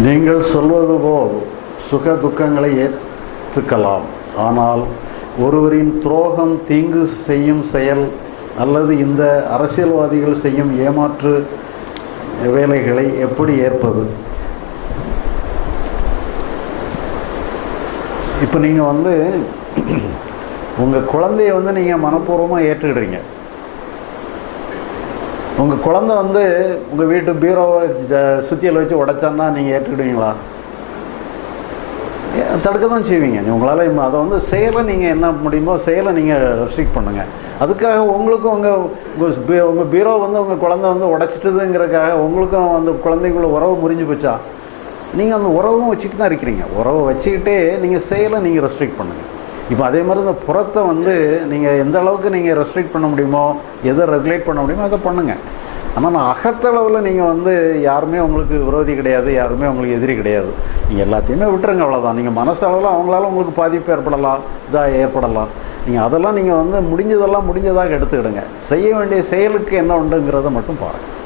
நீங்கள் சொல்வது போல் சுக துக்கங்களை ஏற்றுக்கலாம். ஆனால் ஒருவரின் துரோகம் தீங்கு செய்யும் செயல் அல்லது இந்த அரசியல்வாதிகள் செய்யும் ஏமாற்று வேலைகளை எப்படி ஏற்பது? இப்போ நீங்கள் வந்து உங்கள் குழந்தைய வந்து நீங்கள் மனப்பூர்வமாக ஏற்றுக்கிடுறீங்க. உங்கள் குழந்தை வந்து உங்கள் வீட்டு பீரோவை ஜ வச்சு உடைச்சான்னா நீங்கள் ஏற்றுக்கிடுவீங்களா? தடுக்க தான் செய்வீங்க. உங்களால் அதை வந்து செயலை நீங்கள் என்ன முடியுமோ செயலை நீங்கள் ரெஸ்ட்ரிக்ட் பண்ணுங்கள் அதுக்காக உங்களுக்கும் உங்கள் உங்கள் உங்கள் பீரோ வந்து உங்கள் குழந்தை வந்து உடைச்சிட்டுதுங்கிறதுக்காக உங்களுக்கும் அந்த குழந்தைக்குள்ள உறவு முறிஞ்சு போச்சா? நீங்கள் அந்த உறவும் வச்சுட்டு தான் இருக்கிறீங்க. உறவை வச்சுக்கிட்டே நீங்கள் செயலை நீங்கள் ரெஸ்ட்ரிக்ட் பண்ணுங்கள் இப்போ அதே மாதிரி இந்த புறத்தை வந்து நீங்கள் எந்த அளவுக்கு நீங்கள் ரெஸ்ட்ரிக்ட் பண்ண முடியுமோ எதை ரெகுலேட் பண்ண முடியுமோ அதை பண்ணுங்கள் ஆனால் நான் அகத்தளவில் நீங்கள் வந்து யாருமே உங்களுக்கு விரோதி கிடையாது யாருமே உங்களுக்கு எதிரி கிடையாது. நீங்கள் எல்லாத்தையுமே விட்டுருங்க அவ்வளோதான் நீங்கள் மனசளவில் அவங்களால உங்களுக்கு பாதிப்பு ஏற்படலாம் இதாக ஏற்படலாம். நீங்கள் அதெல்லாம் நீங்கள் வந்து முடிஞ்சதெல்லாம் முடிஞ்சதாக எடுத்துக்கிடுங்க. செய்ய வேண்டிய செயலுக்கு என்ன உண்டுங்கிறத மட்டும் பாருங்கள்